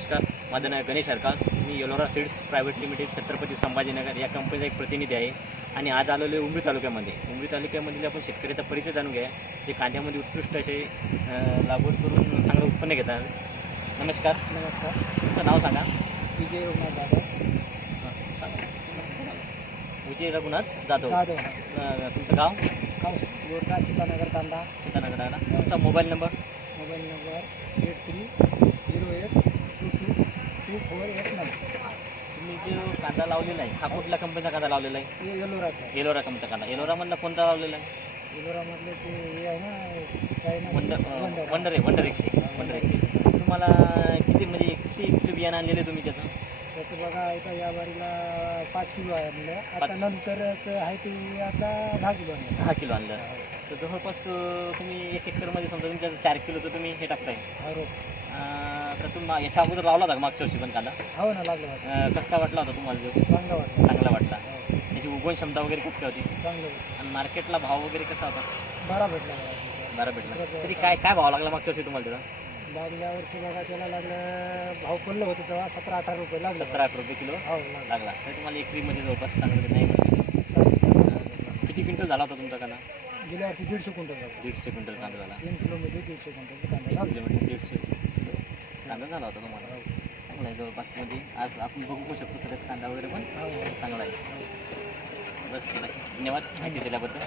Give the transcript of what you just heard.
नमस्कार, माझं नाव गणेश हरकाळ. मी Yellora seeds private limited Chhatrapati Sambhajinagar या कंपनीचा एक प्रतिनिधी आहे आणि आज आलेलो आहे उमरी तालुक्यामध्ये. उमरी तालुक्यामधील आपण शेतकऱ्याचा परिचय जाणून घ्या, जे कांद्यामध्ये उत्कृष्ट असे लागवड करून चांगलं उत्पन्न घेतात. नमस्कार. नमस्कार. तुमचं नाव सांगा. विजय रघुनाथ जाधव. विजय रघुनाथ जाधव. तुमचं गाव? गोरका सीतानगर तांडा. सीतानगर आहे ना. तुमचा मोबाईल नंबर? Mobile number 8308222489. तुम्ही जो कांदा लावलेला आहे हा कुठल्या कंपनीचा कांदा लावलेला आहे? हे येलोराचं आहे. येलोरा कंपनीचा कांदा. येलोरामधला कोणता लावलेला आहे? येलोरामधले ते हे आहे ना चायना वंडर आहे. वंडर 100. तुम्हाला किती किती किलो बियाणं आणलेले तुम्ही त्याचं? त्याचं बघा आता या बारीला 5 किलो आहे म्हणलं. आता 5. नंतरच आहे ते आता 10 किलो आहे. 10 किलो आणलं. तर जवळपास तुम्ही 1 एकरमध्ये समजा तुम्ही त्याचं 4 किलोचं तुम्ही हे टाकताय. हो. तर तुम्ही याच्या अगोदर लावला होता का मागच्या वर्षी पण कांदा? हो ना, लागलं. कसं काय वाटला होता तुम्हाला? जो चांगला वाटलं. चांगला वाटला. त्याची उगवण क्षमता वगैरे कशी काय होती? चांगलं होतं. आणि मार्केटला भाव वगैरे कसा होता? बरा भेटला. बरा भेटला. तरी काय भाव लागला मागच्या वर्षी तुम्हाला त्याचा? लागल्या वर्षी बघा त्याला लागलं, भाव पडलं होतं तेव्हा 17-18 रुपये लागलं. 17-18 रुपये किलो हो लागला. तर तुम्हाला एकरीमध्ये जवळपास चांगलं नाही. किती क्विंटल झाला होता तुमचा कांदा? गेल्या वर्षी 150 क्विंटल झाला. 150 क्विंटल कांदा झाला. 3 किलोमध्ये 150 क्विंटलचा कांदा 1 लागला. किलोमीटर 150 किलो कांदा झाला होता तुम्हाला. चांगला आहे. जवळपास म्हणजे आज आपण बघू शकतो सगळ्याच कांदा वगैरे पण चांगला आहे. बस धन्यवाद माहिती दिल्याबद्दल.